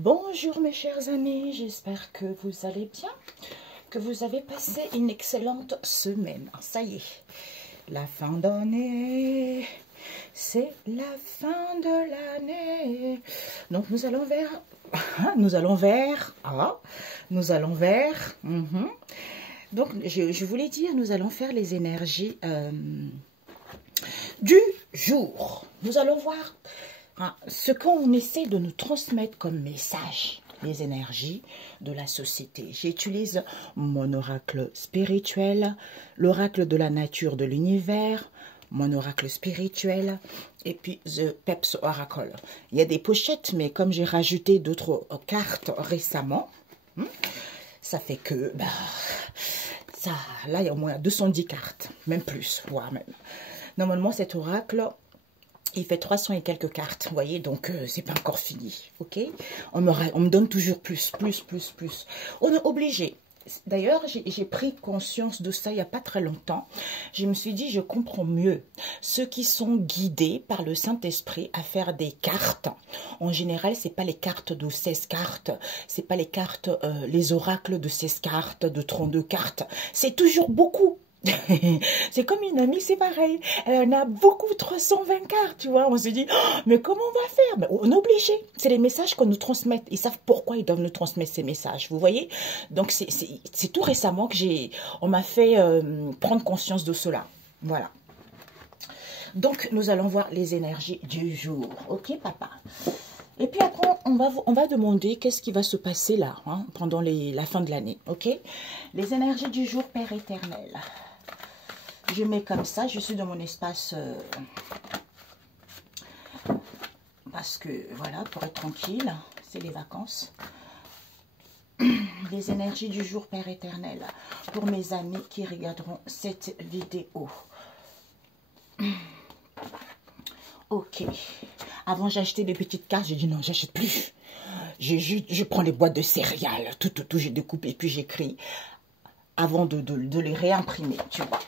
Bonjour mes chers amis, j'espère que vous allez bien, que vous avez passé une excellente semaine. Ça y est, la fin d'année, c'est la fin de l'année. Donc nous allons vers, Donc je voulais dire, nous allons faire les énergies du jour. Nous allons voir ce qu'on essaie de nous transmettre comme message, les énergies de la société. J'utilise mon oracle spirituel, l'oracle de la nature de l'univers, mon oracle spirituel, et puis The Peps Oracle. Il y a des pochettes, mais comme j'ai rajouté d'autres cartes récemment, ça fait que, là, il y a au moins 210 cartes, même plus, voire même. Normalement, cet oracle, il fait 300 et quelques cartes, vous voyez, donc c'est pas encore fini, ok? On me donne toujours plus. On est obligé. D'ailleurs, j'ai pris conscience de ça il n'y a pas très longtemps. Je me suis dit, je comprends mieux ceux qui sont guidés par le Saint-Esprit à faire des cartes. En général, c'est pas les cartes de 16 cartes, c'est pas les cartes, les oracles de 16 cartes, de 32 cartes. C'est toujours beaucoup. C'est comme une amie, c'est pareil. Elle en a beaucoup, 320 cartes, tu vois. On se dit, oh, mais comment on va faire? Mais on est obligé. C'est les messages qu'on nous transmet. Ils savent pourquoi ils doivent nous transmettre ces messages, vous voyez. Donc, c'est tout récemment que on m'a fait prendre conscience de cela. Voilà. Donc, nous allons voir les énergies du jour. Ok, papa? Et puis après, on va demander qu'est-ce qui va se passer là, pendant la fin de l'année, ok? Les énergies du jour, Père éternel. Je mets comme ça, je suis dans mon espace parce que, voilà, pour être tranquille, c'est les vacances. Les énergies du jour, Père éternel, pour mes amis qui regarderont cette vidéo. Ok. Avant, j'achetais des petites cartes. J'ai dit non, j'achète plus. Je prends les boîtes de céréales. Tout, j'ai découpé. Puis j'écris avant de les réimprimer, tu vois.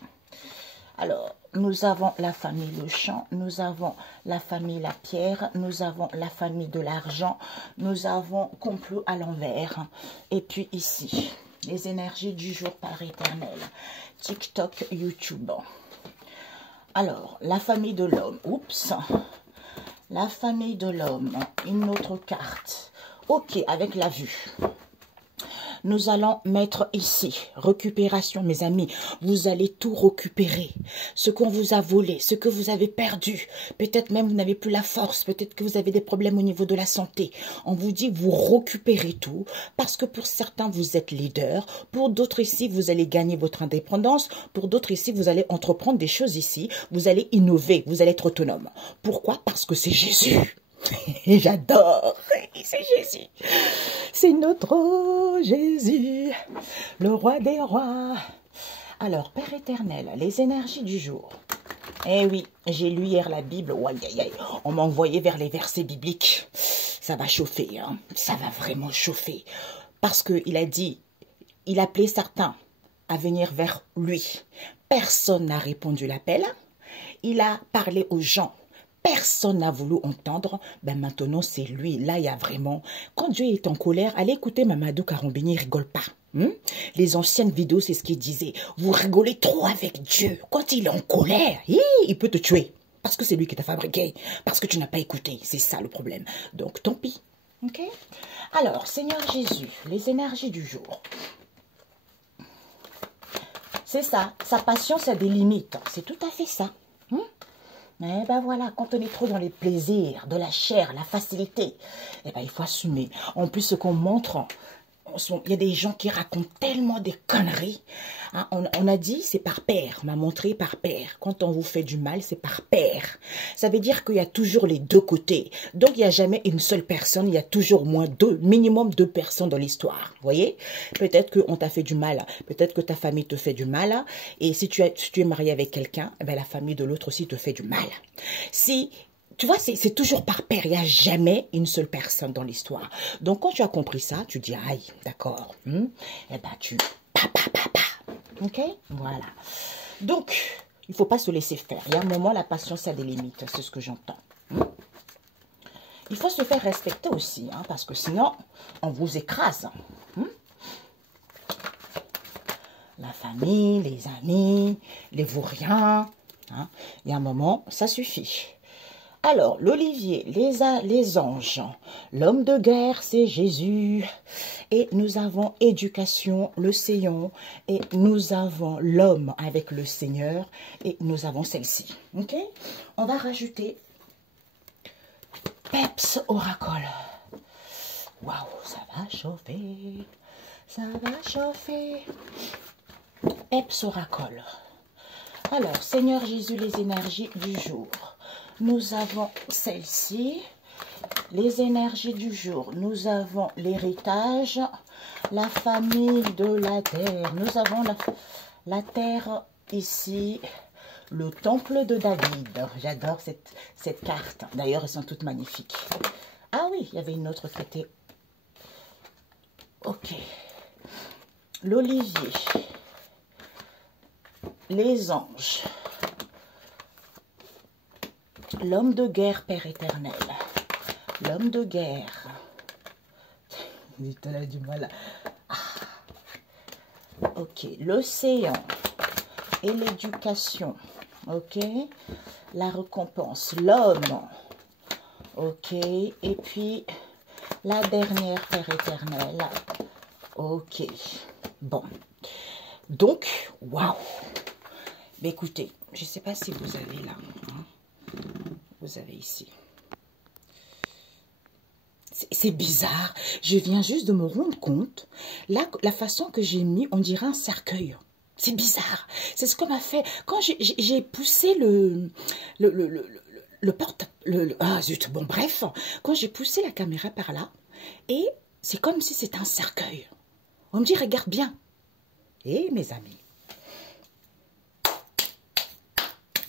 Alors, nous avons la famille Le Champ. Nous avons la famille La Pierre. Nous avons la famille de l'argent. Nous avons complot à l'envers. Et puis ici, les énergies du jour par éternel. TikTok, YouTube. Alors, la famille de l'homme. Oups. La famille de l'homme, une autre carte. Ok, avec la vue. Nous allons mettre ici, récupération, mes amis. Vous allez tout récupérer. Ce qu'on vous a volé, ce que vous avez perdu. Peut-être même vous n'avez plus la force. Peut-être que vous avez des problèmes au niveau de la santé. On vous dit, vous récupérez tout. Parce que pour certains, vous êtes leader. Pour d'autres ici, vous allez gagner votre indépendance. Pour d'autres ici, vous allez entreprendre des choses ici. Vous allez innover. Vous allez être autonome. Pourquoi? Parce que c'est Jésus. Et j'adore, c'est Jésus, c'est notre Jésus, le roi des rois. Alors, Père éternel, les énergies du jour. Eh oui, j'ai lu hier la Bible, on m'a envoyé vers les versets bibliques. Ça va chauffer, hein. Ça va vraiment chauffer. Parce qu'il a dit, il appelait certains à venir vers lui. Personne n'a répondu l'appel. Il a parlé aux gens. Personne n'a voulu entendre. Ben maintenant, c'est lui. Là, il y a vraiment... Quand Dieu est en colère, allez écouter Mamadou Karombini, il rigole pas. Les anciennes vidéos, c'est ce qu'il disait. Vous rigolez trop avec Dieu. Quand il est en colère, il peut te tuer. Parce que c'est lui qui t'a fabriqué. Parce que tu n'as pas écouté. C'est ça le problème. Donc, tant pis. Ok? Alors, Seigneur Jésus, les énergies du jour. C'est ça. Sa patience a des limites. C'est tout à fait ça. Mais ben voilà, quand on est trop dans les plaisirs, de la chair, la facilité, eh ben il faut assumer. En plus, ce qu'on montre, il y a des gens qui racontent tellement des conneries. Hein, on a dit, c'est par paire. On m'a montré par paire. Quand on vous fait du mal, c'est par paire. Ça veut dire qu'il y a toujours les deux côtés. Donc, il n'y a jamais une seule personne. Il y a toujours au moins minimum deux personnes dans l'histoire. Vous voyez? Peut-être qu'on t'a fait du mal. Peut-être que ta famille te fait du mal. Et si tu es marié avec quelqu'un, eh ben, la famille de l'autre aussi te fait du mal. Tu vois, c'est toujours par paire. Il n'y a jamais une seule personne dans l'histoire. Donc, quand tu as compris ça, tu dis, aïe, d'accord. Eh ben, ok? Voilà. Donc, il ne faut pas se laisser faire. Il y a un moment, la patience a des limites. C'est ce que j'entends. il faut se faire respecter aussi, hein, parce que sinon, on vous écrase. La famille, les amis, les vauriens. Hein. Il y a un moment, ça suffit. Alors, l'olivier, les anges, l'homme de guerre, c'est Jésus. Et nous avons éducation, le séant. Et nous avons l'homme avec le Seigneur. Et nous avons celle-ci. Ok? On va rajouter Peps Oracle. Waouh, ça va chauffer. Ça va chauffer. Peps Oracle. Alors, Seigneur Jésus, les énergies du jour. Nous avons celle-ci, les énergies du jour. Nous avons l'héritage, la famille de la terre. Nous avons la terre ici, le temple de David. J'adore cette carte. D'ailleurs, elles sont toutes magnifiques. Ah oui, il y avait une autre qui était... Ok. L'olivier. Les anges. L'homme de guerre, Père éternel. L'homme de guerre. Il a du mal. Ah. Ok. L'océan et l'éducation. Ok. La récompense. L'homme. Ok. Et puis, la dernière, Père éternel. Ok. Bon. Donc, waouh. Mais écoutez, je ne sais pas si vous avez là. Hein. Vous avez ici. C'est bizarre. Je viens juste de me rendre compte. Là, la façon que j'ai mis, on dirait un cercueil. C'est bizarre. C'est ce qu'on m'a fait. Quand j'ai poussé ah zut, bon bref. Quand j'ai poussé la caméra par là, et c'est comme si c'était un cercueil. On me dit, regarde bien. Et mes amis,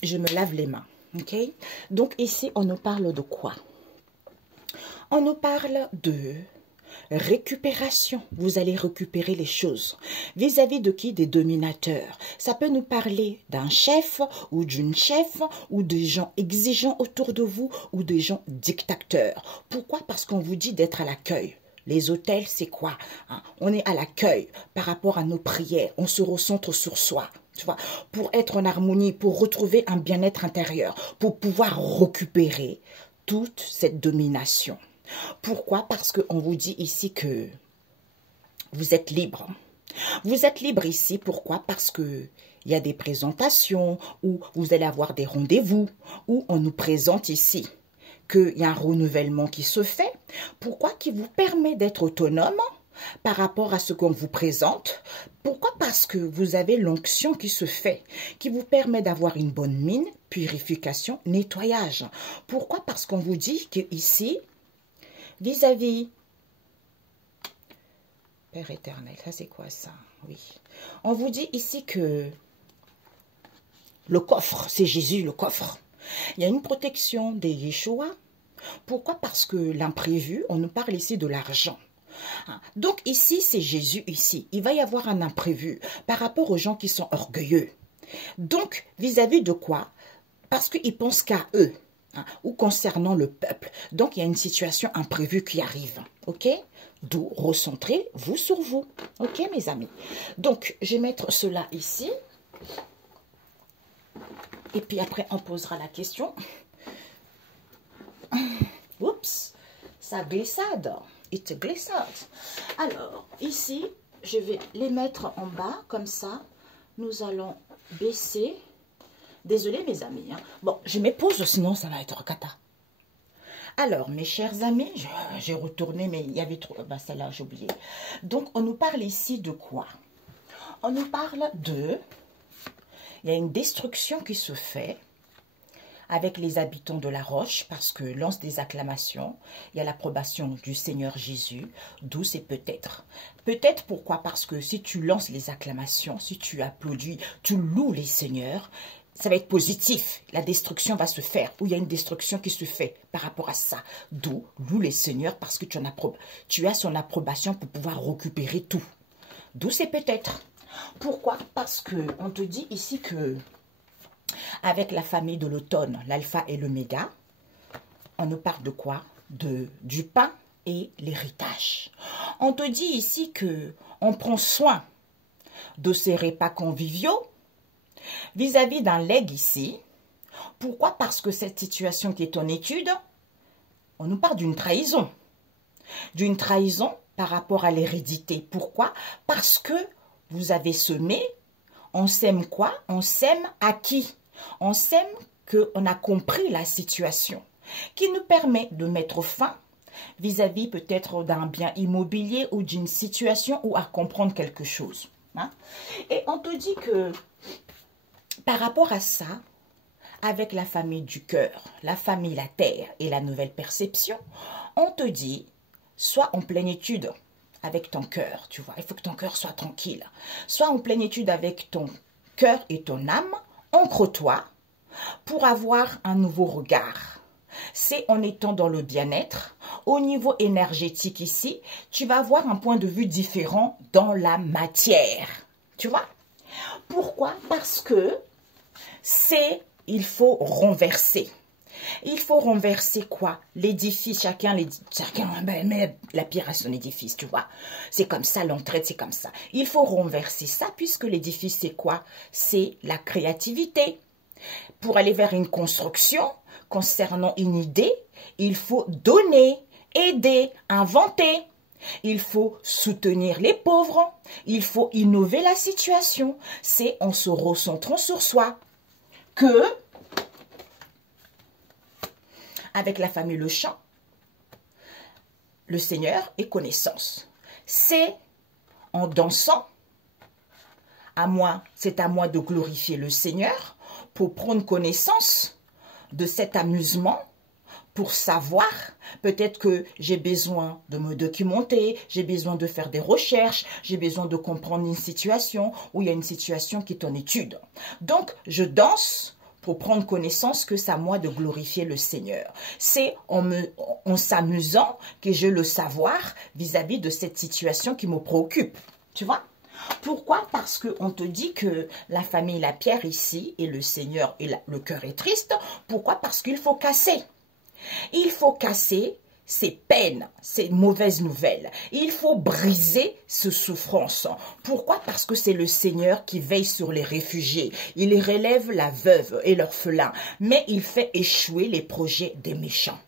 je me lave les mains. Ok? Donc ici, on nous parle de quoi? On nous parle de récupération. Vous allez récupérer les choses. Vis-à-vis de qui? Des dominateurs. Ça peut nous parler d'un chef ou d'une chef ou des gens exigeants autour de vous ou des gens dictateurs. Pourquoi? Parce qu'on vous dit d'être à l'accueil. Les hôtels, c'est quoi? Hein? On est à l'accueil par rapport à nos prières. On se recentre sur soi. Tu vois, pour être en harmonie, pour retrouver un bien-être intérieur, pour pouvoir récupérer toute cette domination. Pourquoi? Parce qu'on vous dit ici que vous êtes libre. Vous êtes libre ici. Pourquoi? Parce que il y a des présentations où vous allez avoir des rendez-vous où on nous présente ici qu'il y a un renouvellement qui se fait. Pourquoi? Qui vous permet d'être autonome par rapport à ce qu'on vous présente. Pourquoi? Parce que vous avez l'onction qui se fait, qui vous permet d'avoir une bonne mine, purification, nettoyage. Pourquoi? Parce qu'on vous dit qu'ici, vis-à-vis, Père éternel, ça c'est quoi ça? Oui. On vous dit ici que le coffre, c'est Jésus le coffre. Il y a une protection des Yeshua. Pourquoi? Parce que l'imprévu, on nous parle ici de l'argent. Donc ici, c'est Jésus ici. Il va y avoir un imprévu par rapport aux gens qui sont orgueilleux. Donc, vis-à-vis de quoi? Parce qu'ils pensent qu'à eux, hein, ou concernant le peuple. Donc, il y a une situation imprévue qui arrive. Ok? D'où recentrez-vous sur vous. Ok, mes amis? Donc, je vais mettre cela ici. Et puis après, on posera la question. Oups, ça glissade. It glissade. Alors, ici, je vais les mettre en bas, comme ça. Nous allons baisser. Désolée, mes amis. Hein. Bon, je me pose, sinon ça va être cata. Alors, mes chers amis, j'ai retourné, mais il y avait trop... Bah, celle-là, j'ai oublié. Donc, on nous parle ici de quoi? On nous parle de... Il y a une destruction qui se fait avec les habitants de la roche, parce que lance des acclamations, il y a l'approbation du Seigneur Jésus, d'où c'est peut-être. Peut-être pourquoi? Parce que si tu lances les acclamations, si tu applaudis, tu loues les seigneurs, ça va être positif. La destruction va se faire, ou il y a une destruction qui se fait par rapport à ça. D'où loue les seigneurs, parce que tu as son approbation pour pouvoir récupérer tout. D'où c'est peut-être. Pourquoi? Parce que on te dit ici que avec la famille de l'automne, l'alpha et l'oméga, on nous parle de quoi? du pain et l'héritage. On te dit ici que on prend soin de ces repas conviviaux vis-à-vis d'un legs ici. Pourquoi? Parce que cette situation qui est en étude, on nous parle d'une trahison. D'une trahison par rapport à l'hérédité. Pourquoi? Parce que vous avez semé, on sème quoi? On sème à qui? On sème qu'on a compris la situation, qui nous permet de mettre fin vis-à-vis peut-être d'un bien immobilier ou d'une situation ou à comprendre quelque chose. Hein? Et on te dit que par rapport à ça, avec la famille du cœur, la famille la terre et la nouvelle perception, on te dit, sois en plénitude avec ton cœur, tu vois, il faut que ton cœur soit tranquille. Sois en plénitude avec ton cœur et ton âme, ancre-toi pour avoir un nouveau regard. C'est en étant dans le bien-être, au niveau énergétique ici, tu vas avoir un point de vue différent dans la matière. Tu vois? Pourquoi? Parce que il faut renverser. Il faut renverser quoi? L'édifice, chacun met la pierre à son édifice, tu vois. C'est comme ça, l'entraide, c'est comme ça. Il faut renverser ça, puisque l'édifice, c'est quoi? C'est la créativité. Pour aller vers une construction, concernant une idée, il faut donner, aider, inventer. Il faut soutenir les pauvres. Il faut innover la situation. C'est en se recentrant sur soi que, avec la famille Le Champ, le Seigneur est connaissance. C'est en dansant, c'est à moi de glorifier le Seigneur pour prendre connaissance de cet amusement, pour savoir, peut-être que j'ai besoin de me documenter, j'ai besoin de faire des recherches, j'ai besoin de comprendre une situation où il y a une situation qui est en étude. Donc, je danse pour prendre connaissance que c'est à moi de glorifier le Seigneur. C'est en s'amusant que j'ai le savoir vis-à-vis de cette situation qui me préoccupe. Tu vois? Pourquoi? Parce qu'on te dit que la famille, la pierre ici, et le Seigneur, et le cœur est triste. Pourquoi? Parce qu'il faut casser. Il faut casser ces peines, ces mauvaises nouvelles. Il faut briser ces souffrances. Pourquoi? Parce que c'est le Seigneur qui veille sur les réfugiés. Il relève la veuve et l'orphelin, mais il fait échouer les projets des méchants.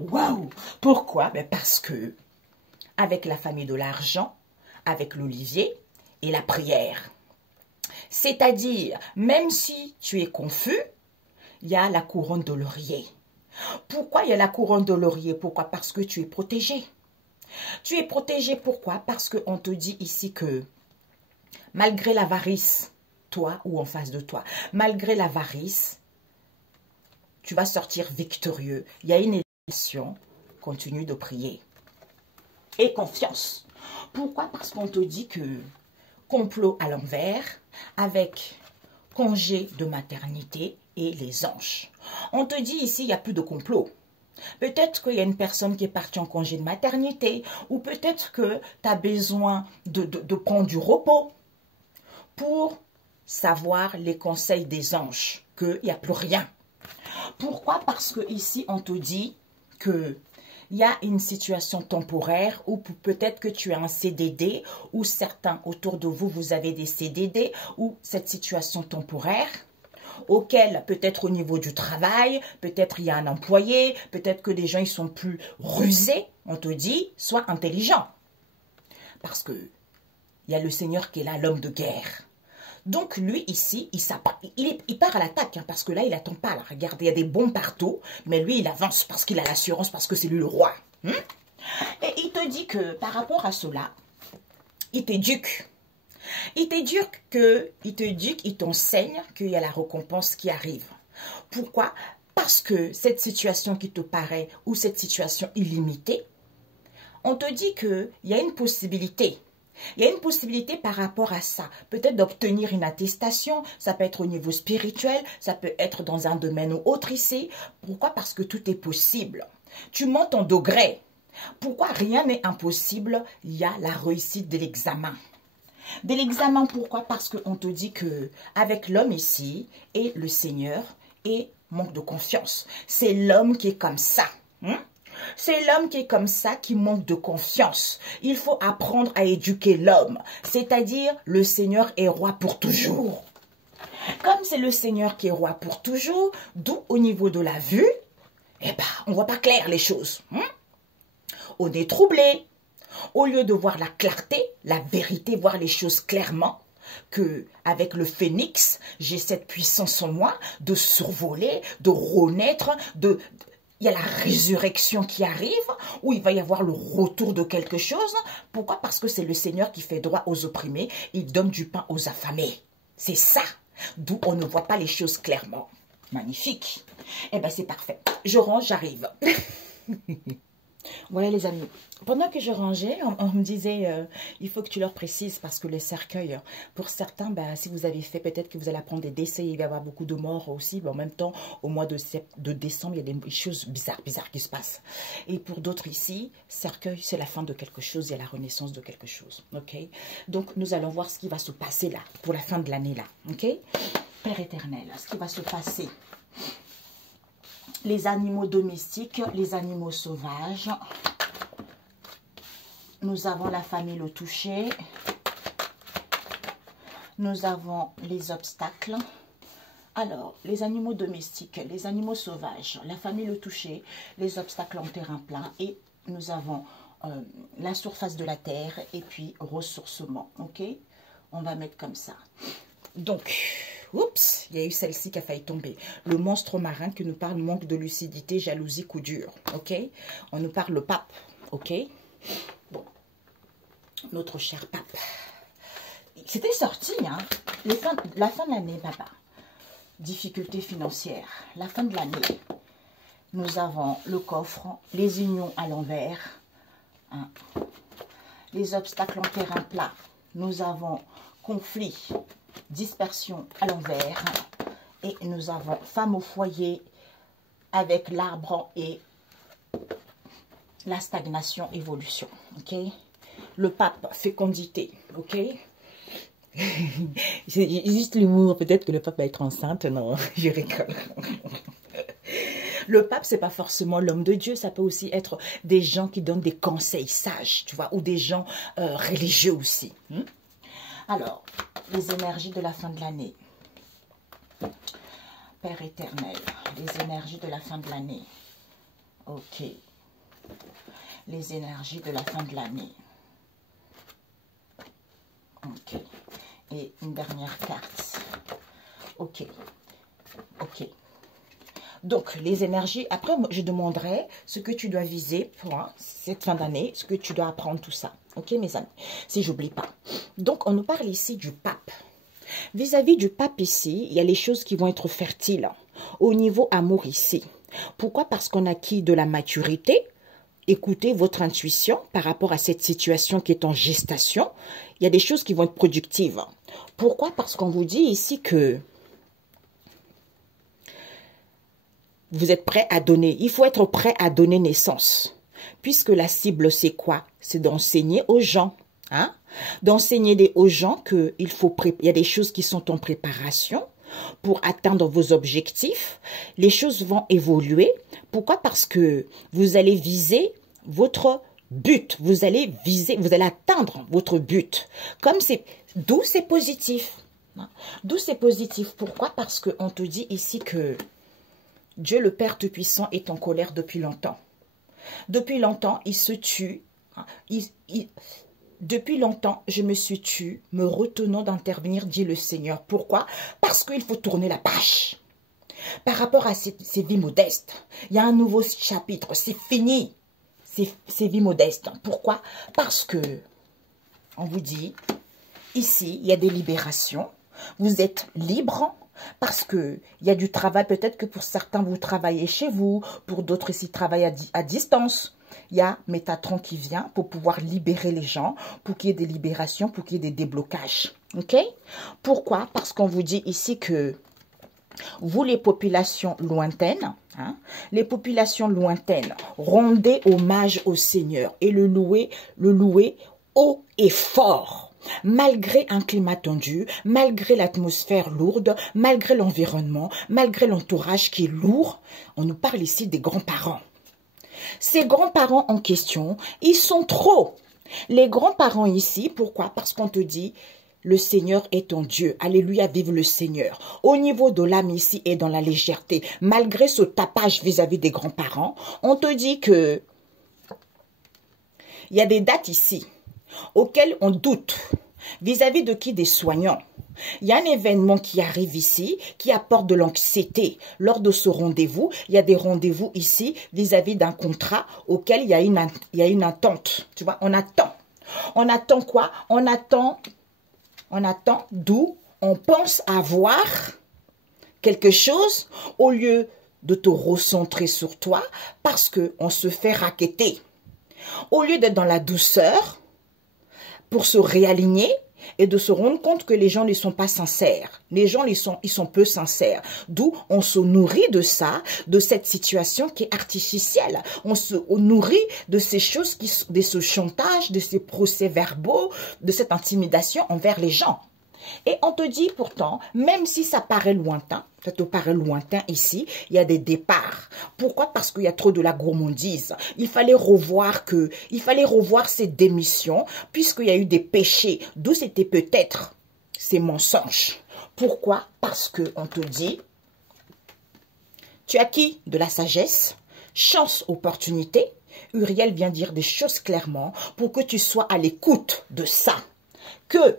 Waouh! Pourquoi? Ben parce que, avec la famille de l'argent, avec l'olivier et la prière. C'est-à-dire, même si tu es confus, il y a la couronne de laurier. Pourquoi il y a la couronne de laurier? Pourquoi? Parce que tu es protégé. Tu es protégé, pourquoi? Parce qu'on te dit ici que, malgré l'avarice, toi ou en face de toi, malgré l'avarice, tu vas sortir victorieux. Il y a une élection, continue de prier. Et confiance. Pourquoi? Parce qu'on te dit que complot à l'envers, avec congé de maternité et les anges. On te dit ici, il n'y a plus de complot. Peut-être qu'il y a une personne qui est partie en congé de maternité, ou peut-être que tu as besoin de prendre du repos pour savoir les conseils des anges, qu'il n'y a plus rien. Pourquoi? Parce que ici, on te dit que il y a une situation temporaire ou peut-être que tu as un CDD ou certains autour de vous, vous avez des CDD ou cette situation temporaire auquel peut-être au niveau du travail, peut-être il y a un employé, peut-être que les gens ils sont plus rusés. On te dit, sois intelligent. Parce que il y a le Seigneur qui est là, l'homme de guerre. Donc, lui, ici, il part à l'attaque, hein, parce que là, il n'attend pas. Là. Regardez, il y a des bombes partout, mais lui, il avance parce qu'il a l'assurance, parce que c'est lui le roi. Et il te dit que, par rapport à cela, il t'éduque. Il t'éduque, il t'enseigne qu'il y a la récompense qui arrive. Pourquoi? Parce que cette situation qui te paraît, ou cette situation illimitée, on te dit qu'il y a une possibilité. Il y a une possibilité par rapport à ça. Peut-être d'obtenir une attestation, ça peut être au niveau spirituel, ça peut être dans un domaine ou autre ici. Pourquoi? Parce que tout est possible. Tu montes en degré. Pourquoi? Rien n'est impossible. Il y a la réussite de l'examen. De l'examen, pourquoi? Parce qu'on te dit que avec l'homme ici et le Seigneur, et manque de confiance. C'est l'homme qui est comme ça. C'est l'homme qui est comme ça, qui manque de confiance. Il faut apprendre à éduquer l'homme. C'est-à-dire, le Seigneur est roi pour toujours. Comme c'est le Seigneur qui est roi pour toujours, d'où au niveau de la vue, eh ben, on ne voit pas clair les choses. On est troublé. Au lieu de voir la clarté, la vérité, voir les choses clairement, que avec le phénix, j'ai cette puissance en moi de survoler, de renaître, il y a la résurrection qui arrive, où il va y avoir le retour de quelque chose. Pourquoi? Parce que c'est le Seigneur qui fait droit aux opprimés, il donne du pain aux affamés. C'est ça, d'où on ne voit pas les choses clairement. Magnifique. Eh bien, c'est parfait. Je range, j'arrive. Voilà les amis, pendant que je rangeais, on me disait, il faut que tu leur précises parce que les cercueils, pour certains, bah, si vous avez fait, peut-être que vous allez apprendre des décès, il va y avoir beaucoup de morts aussi, mais en même temps, au mois de décembre, il y a des choses bizarres qui se passent. Et pour d'autres ici, cercueil, c'est la fin de quelque chose, il y a la renaissance de quelque chose, ok? Donc, nous allons voir ce qui va se passer là, pour la fin de l'année là, ok? Père éternel, ce qui va se passer. Les animaux domestiques, les animaux sauvages. Nous avons la famille le toucher. Nous avons les obstacles. Alors, les animaux domestiques, les animaux sauvages, la famille le toucher, les obstacles en terrain plat. Et nous avons la surface de la terre et puis ressourcement. Ok? On va mettre comme ça. Donc... Oups, il y a eu celle-ci qui a failli tomber. Le monstre marin qui nous parle manque de lucidité, jalousie, coup dur. Ok? On nous parle le pape. Ok? Bon. Notre cher pape. C'était sorti, hein? La fin de l'année, papa. Difficultés financières. La fin de l'année. Nous avons le coffre, les unions à l'envers. Hein? Les obstacles en terrain plat. Nous avons conflit. Dispersion à l'envers et nous avons femme au foyer avec l'arbre et la stagnation, évolution, ok? Le pape, fécondité, ok? Juste l'humour, peut-être que le pape va être enceinte, non, je rigole. Le pape, c'est pas forcément l'homme de Dieu, ça peut aussi être des gens qui donnent des conseils sages, tu vois, ou des gens religieux aussi. Alors, les énergies de la fin de l'année. Père éternel, les énergies de la fin de l'année. Ok. Les énergies de la fin de l'année. Ok. Et une dernière carte. Ok. Ok. Donc, les énergies, après, je demanderai ce que tu dois viser pour cette fin d'année, ce que tu dois apprendre, tout ça. Ok, mes amis, si j'oublie pas. Donc, on nous parle ici du pape. Vis-à-vis du pape ici, il y a les choses qui vont être fertiles. Au niveau amour ici. Pourquoi? Parce qu'on acquis de la maturité. Écoutez votre intuition par rapport à cette situation qui est en gestation. Il y a des choses qui vont être productives. Pourquoi? Parce qu'on vous dit ici que vous êtes prêt à donner. Il faut être prêt à donner naissance. Puisque la cible, c'est quoi? C'est d'enseigner aux gens. Hein? D'enseigner aux gens qu'il y a des choses qui sont en préparation pour atteindre vos objectifs. Les choses vont évoluer. Pourquoi? Parce que vous allez viser votre but. Vous allez atteindre votre but. D'où c'est positif. D'où c'est positif. Pourquoi? Parce qu'on te dit ici que Dieu le Père Tout-Puissant est en colère depuis longtemps. Depuis longtemps, il se tue. Depuis longtemps, je me suis tue, me retenant d'intervenir, dit le Seigneur. Pourquoi? Parce qu'il faut tourner la page. Par rapport à ces vies modestes, il y a un nouveau chapitre. C'est fini, ces vies modestes. Pourquoi? Parce que, on vous dit, ici, il y a des libérations. Vous êtes libre. Parce qu'il y a du travail, peut-être que pour certains, vous travaillez chez vous, pour d'autres ici, travaillent à distance. Il y a Métatron qui vient pour pouvoir libérer les gens, pour qu'il y ait des libérations, pour qu'il y ait des déblocages. Ok? Pourquoi? Parce qu'on vous dit ici que vous, les populations lointaines, hein, rendez hommage au Seigneur et le louer haut et fort. malgré un climat tendu, malgré l'atmosphère lourde, malgré l'environnement, malgré l'entourage qui est lourd, on nous parle ici des grands-parents. Ces grands-parents en question, ils sont trop. Les grands-parents ici, pourquoi? Parce qu'on te dit, le Seigneur est ton Dieu. Alléluia, vive le Seigneur. Au niveau de l'âme ici et dans la légèreté, malgré ce tapage vis-à-vis des grands-parents, on te dit que il y a des dates ici auxquelles on doute. Vis-à-vis de qui? Des soignants. Il y a un événement qui arrive ici, qui apporte de l'anxiété. Lors de ce rendez-vous, il y a des rendez-vous ici vis-à-vis d'un contrat auquel il y a une attente. Tu vois, on attend. On attend quoi? On attend d'où on pense avoir quelque chose au lieu de te recentrer sur toi parce qu'on se fait racketter. Au lieu d'être dans la douceur, pour se réaligner et de se rendre compte que les gens ne sont pas sincères. Les gens, ils sont peu sincères. D'où on se nourrit de ça, de cette situation qui est artificielle. On nourrit de ces choses, de ce chantage, de ces procès-verbaux, de cette intimidation envers les gens. Et on te dit pourtant, même si ça paraît lointain, ça te paraît lointain ici, il y a des départs. Pourquoi? Parce qu'il y a trop de la gourmandise. Il fallait revoir ces démissions, puisqu'il y a eu des péchés, d'où c'était peut-être ces mensonges. Pourquoi? Parce qu'on te dit, tu as acquis de la sagesse, chance, opportunité. Uriel vient dire des choses clairement pour que tu sois à l'écoute de ça. Que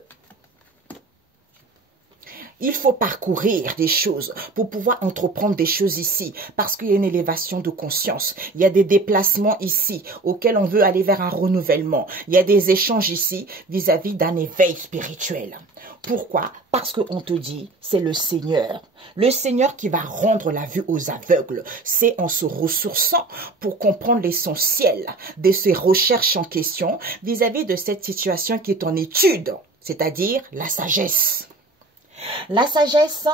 il faut parcourir des choses pour pouvoir entreprendre des choses ici parce qu'il y a une élévation de conscience. Il y a des déplacements ici auxquels on veut aller vers un renouvellement. Il y a des échanges ici vis-à-vis d'un éveil spirituel. Pourquoi? Parce qu'on te dit, c'est le Seigneur. Le Seigneur qui va rendre la vue aux aveugles. C'est en se ressourçant pour comprendre l'essentiel de ces recherches en question vis-à-vis de cette situation qui est en étude, c'est-à-dire la sagesse. La sagesse,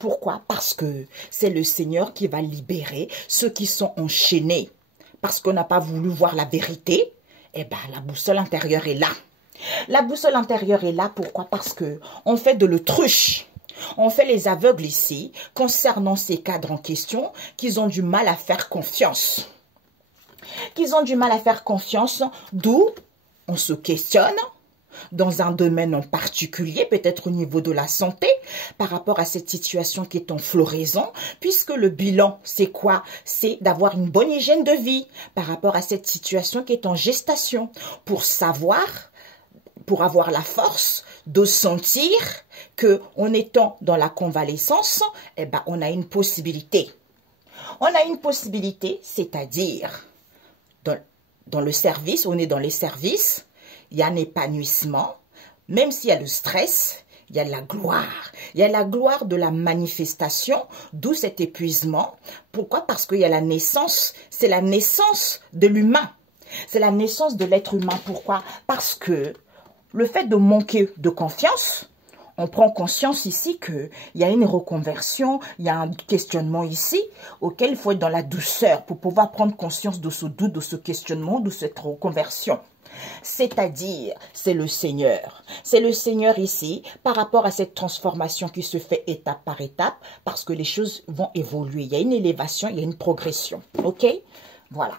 pourquoi? Parce que c'est le Seigneur qui va libérer ceux qui sont enchaînés. Parce qu'on n'a pas voulu voir la vérité, eh bien la boussole intérieure est là. La boussole intérieure est là, pourquoi? Parce que on fait de l'autruche. On fait les aveugles ici concernant ces cadres en question qu'ils ont du mal à faire confiance. D'où on se questionne dans un domaine en particulier, peut-être au niveau de la santé, par rapport à cette situation qui est en floraison, puisque le bilan, c'est quoi? C'est d'avoir une bonne hygiène de vie par rapport à cette situation qui est en gestation, pour avoir la force de sentir que en étant dans la convalescence, eh ben, on a une possibilité. On a une possibilité, c'est-à-dire, dans le service, on est dans les services, il y a un épanouissement, même s'il y a le stress, il y a la gloire. Il y a la gloire de la manifestation, d'où cet épuisement. Pourquoi? Parce qu'il y a la naissance, c'est la naissance de l'humain. C'est la naissance de l'être humain. Pourquoi? Parce que le fait de manquer de confiance, on prend conscience ici qu'il y a une reconversion, il y a un questionnement ici auquel il faut être dans la douceur pour pouvoir prendre conscience de ce doute, de ce questionnement, de cette reconversion. C'est-à-dire, c'est le Seigneur. C'est le Seigneur ici par rapport à cette transformation qui se fait étape par étape parce que les choses vont évoluer. Il y a une élévation, il y a une progression. Ok? Voilà.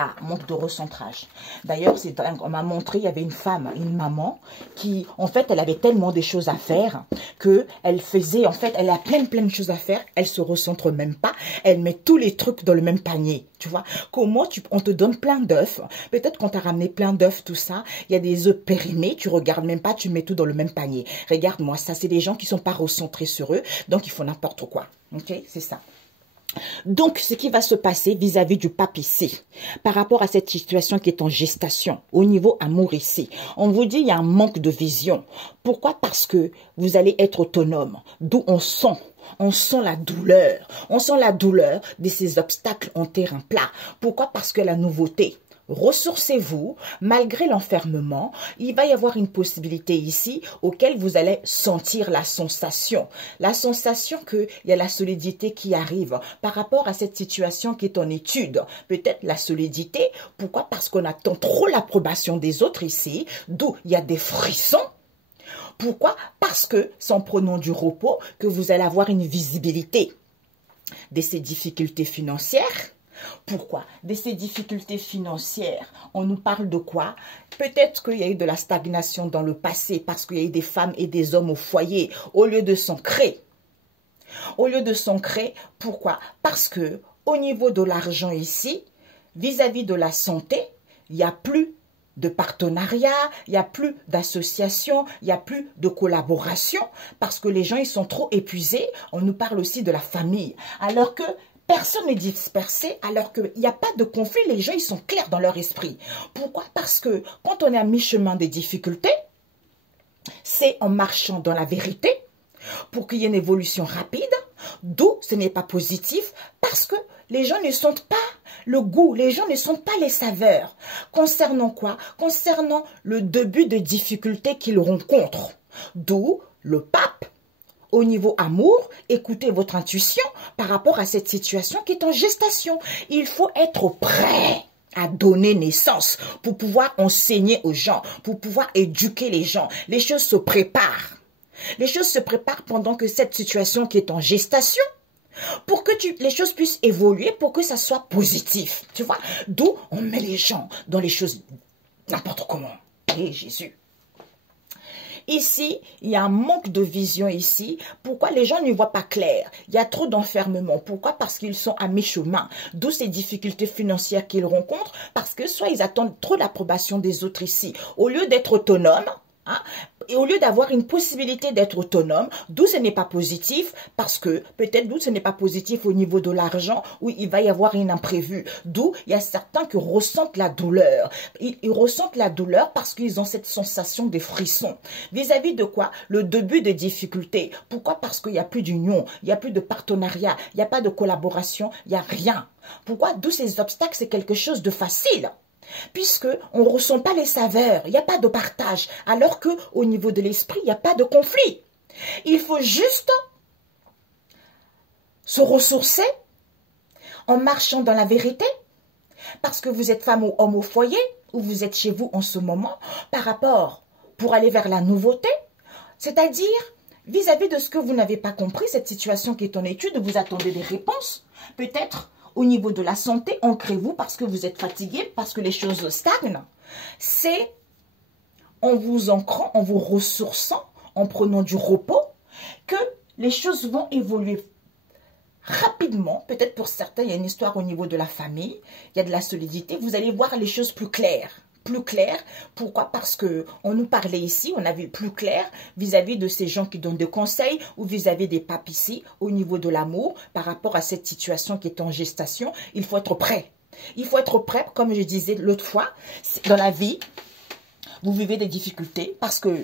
Ah, manque de recentrage. D'ailleurs, on m'a montré, il y avait une femme, une maman, qui, en fait, elle avait tellement de choses à faire qu'elle faisait, en fait, elle a plein de choses à faire. Elle se recentre même pas. Elle met tous les trucs dans le même panier. Tu vois, comment on te donne plein d'œufs. Peut-être qu'on t'a ramené plein d'œufs, tout ça. Il y a des œufs périmés. Tu regardes même pas, tu mets tout dans le même panier. Regarde-moi, ça, c'est des gens qui sont pas recentrés sur eux. Donc, ils font n'importe quoi. Ok, c'est ça. Donc, ce qui va se passer vis-à-vis du pape ici, par rapport à cette situation qui est en gestation, au niveau amour ici, on vous dit il y a un manque de vision. Pourquoi? Parce que vous allez être autonome, d'où on sent la douleur. On sent la douleur de ces obstacles en terrain plat. Pourquoi? Parce que la nouveauté. ressourcez-vous, malgré l'enfermement, il va y avoir une possibilité ici auquel vous allez sentir la sensation qu'il y a la solidité qui arrive par rapport à cette situation qui est en étude. Peut-être la solidité, pourquoi? Parce qu'on attend trop l'approbation des autres ici, d'où il y a des frissons. Pourquoi? Parce que c'est en prenant du repos que vous allez avoir une visibilité de ces difficultés financières. Pourquoi? De ces difficultés financières, on nous parle de quoi? Peut-être qu'il y a eu de la stagnation dans le passé parce qu'il y a eu des femmes et des hommes au foyer au lieu de s'ancrer. Au lieu de s'ancrer, pourquoi? Parce que au niveau de l'argent ici, vis-à-vis de la santé, il n'y a plus de partenariat, il n'y a plus d'association, il n'y a plus de collaboration parce que les gens ils sont trop épuisés. On nous parle aussi de la famille. Alors que personne n'est dispersé, alors qu'il n'y a pas de conflit, les gens ils sont clairs dans leur esprit. Pourquoi? Parce que quand on est à mi-chemin des difficultés, c'est en marchant dans la vérité pour qu'il y ait une évolution rapide, d'où ce n'est pas positif parce que les gens ne sentent pas le goût, les gens ne sentent pas les saveurs. Concernant quoi? Concernant le début de difficultés qu'ils rencontrent. D'où le pape, au niveau amour, écoutez votre intuition par rapport à cette situation qui est en gestation. Il faut être prêt à donner naissance pour pouvoir enseigner aux gens, pour pouvoir éduquer les gens. Les choses se préparent. Les choses se préparent pendant que cette situation qui est en gestation, pour que les choses puissent évoluer, pour que ça soit positif. Tu vois? D'où on met les gens dans les choses n'importe comment. Et Jésus. Ici, il y a un manque de vision ici. Pourquoi les gens ne voient pas clair? Il y a trop d'enfermement. Pourquoi? Parce qu'ils sont à mi-chemin. D'où ces difficultés financières qu'ils rencontrent. Parce que soit ils attendent trop l'approbation des autres ici. Au lieu d'être autonomes, hein, et au lieu d'avoir une possibilité d'être autonome, d'où ce n'est pas positif, parce que peut-être d'où ce n'est pas positif au niveau de l'argent, où il va y avoir une imprévue. D'où il y a certains qui ressentent la douleur. Ils ressentent la douleur parce qu'ils ont cette sensation de frisson. Vis-à-vis de quoi? Le début de difficultés. Pourquoi? Parce qu'il n'y a plus d'union, il n'y a plus de partenariat, il n'y a pas de collaboration, il n'y a rien. Pourquoi? D'où ces obstacles, c'est quelque chose de facile. Puisque on ne ressent pas les saveurs, il n'y a pas de partage, alors qu'au niveau de l'esprit, il n'y a pas de conflit. Il faut juste se ressourcer en marchant dans la vérité, parce que vous êtes femme ou homme au foyer, ou vous êtes chez vous en ce moment, par rapport pour aller vers la nouveauté, c'est-à-dire vis-à-vis de ce que vous n'avez pas compris, cette situation qui est en étude, vous attendez des réponses, peut-être. Au niveau de la santé, ancrez-vous parce que vous êtes fatigué, parce que les choses stagnent. C'est en vous ancrant, en vous ressourçant, en prenant du repos, que les choses vont évoluer rapidement. Peut-être pour certains, il y a une histoire au niveau de la famille, il y a de la solidité. Vous allez voir les choses plus claires. Plus clair. Pourquoi? Parce que on nous parlait ici, on a vu plus clair vis-à-vis de ces gens qui donnent des conseils ou vis-à-vis des papes ici au niveau de l'amour par rapport à cette situation qui est en gestation. Il faut être prêt. Il faut être prêt, comme je disais l'autre fois, dans la vie. Vous vivez des difficultés parce que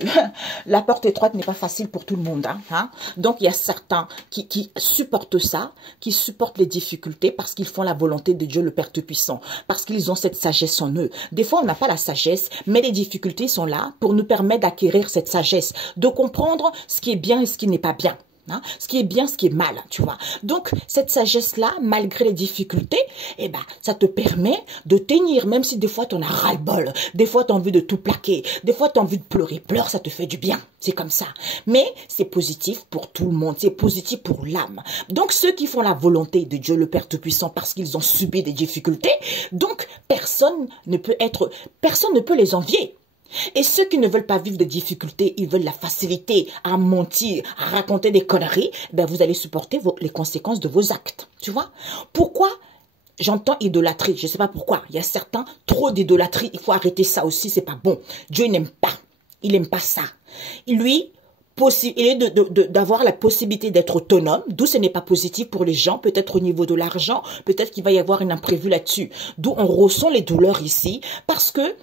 la porte étroite n'est pas facile pour tout le monde. Hein. Donc, il y a certains qui supportent ça, qui supportent les difficultés parce qu'ils font la volonté de Dieu le Père Tout-Puissant, parce qu'ils ont cette sagesse en eux. Des fois, on n'a pas la sagesse, mais les difficultés sont là pour nous permettre d'acquérir cette sagesse, de comprendre ce qui est bien et ce qui n'est pas bien. Hein, ce qui est bien, ce qui est mal, tu vois. Donc, cette sagesse-là, malgré les difficultés, eh ben, ça te permet de tenir, même si des fois, tu en as ras-le-bol, des fois, tu as envie de tout plaquer, des fois, tu as envie de pleurer. Pleure, ça te fait du bien, c'est comme ça. Mais c'est positif pour tout le monde, c'est positif pour l'âme. Donc, ceux qui font la volonté de Dieu le Père Tout-Puissant parce qu'ils ont subi des difficultés, donc, personne ne peut les envier. Et ceux qui ne veulent pas vivre de difficultés, ils veulent la facilité à mentir, à raconter des conneries, ben vous allez supporter les conséquences de vos actes. Tu vois? Pourquoi j'entends idolâtrie? Je ne sais pas pourquoi. Il y a certains, trop d'idolâtrie. Il faut arrêter ça aussi, c'est pas bon. Dieu n'aime pas. Il n'aime pas ça. Lui, il est d'avoir la possibilité d'être autonome, d'où ce n'est pas positif pour les gens, peut-être au niveau de l'argent, peut-être qu'il va y avoir une imprévue là-dessus. D'où on ressent les douleurs ici, parce que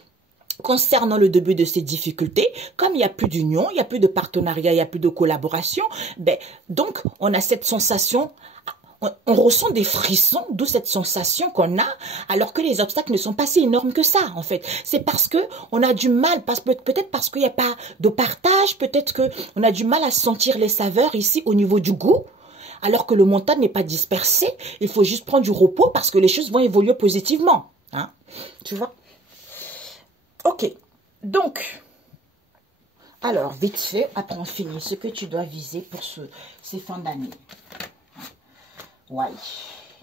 concernant le début de ces difficultés, comme il n'y a plus d'union, il n'y a plus de partenariat, il n'y a plus de collaboration, ben, donc on a cette sensation, on ressent des frissons, d'où cette sensation qu'on a, alors que les obstacles ne sont pas si énormes que ça, en fait. C'est parce que on a du mal, peut-être parce qu'il n'y a pas de partage, peut-être qu'on a du mal à sentir les saveurs ici au niveau du goût, alors que le mental n'est pas dispersé. Il faut juste prendre du repos parce que les choses vont évoluer positivement. Hein? Tu vois? Ok. Donc, alors, vite fait, après on finit, ce que tu dois viser pour ces fins d'année. Ouais,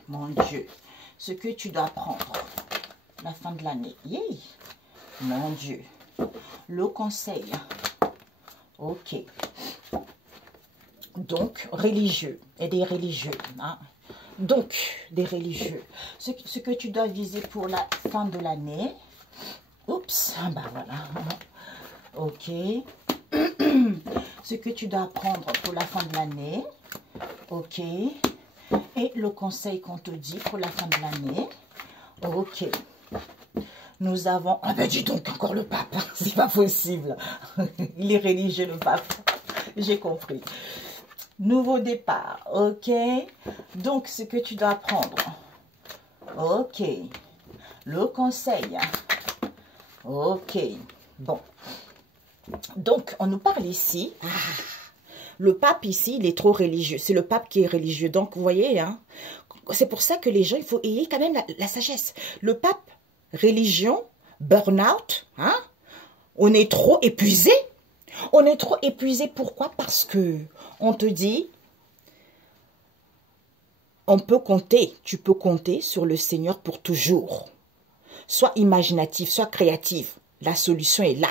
mon Dieu. Ce que tu dois prendre la fin de l'année. Yeah. Mon Dieu. Le conseil. Ok. Donc, religieux et des religieux. Hein. Donc, des religieux. Ce que tu dois viser pour la fin de l'année. Oups, bah voilà. Ok. Ce que tu dois apprendre pour la fin de l'année. Ok. Et le conseil qu'on te dit pour la fin de l'année. Ok. Nous avons... Ah ben dis donc, encore le pape. C'est pas possible. Il est religieux, le pape. J'ai compris. Nouveau départ. Ok. Donc, ce que tu dois apprendre. Ok. Le conseil. Ok. Bon. Donc, on nous parle ici. Le pape ici, il est trop religieux. C'est le pape qui est religieux. Donc, vous voyez, hein, c'est pour ça que les gens, il faut ayer quand même la sagesse. Le pape, religion, burn-out, hein, on est trop épuisé. On est trop épuisé. Pourquoi? Parce que on te dit, on peut compter, tu peux compter sur le Seigneur pour toujours. Sois imaginatif, sois créatif. La solution est là.